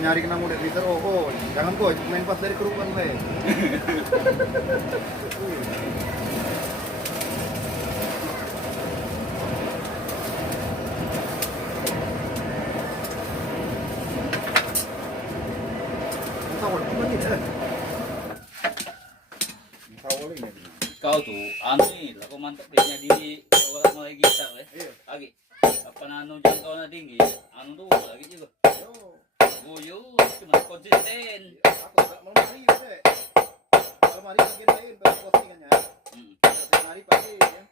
nyari kena muda Twitter, oh, jangan kok main pas dari kerukuan le. Tawar apa nih? Tawar ini. Kau tuh anu nih, aku mantep dehnya di bawah mulai gitar lagi. Apa nano jang kau na tinggi, anu tuh lagi juga. Yo, cuma konsisten. Aku nggak mau mari deh. Kalau mari mungkin lain baru postingannya. Setiap hari pagi ya.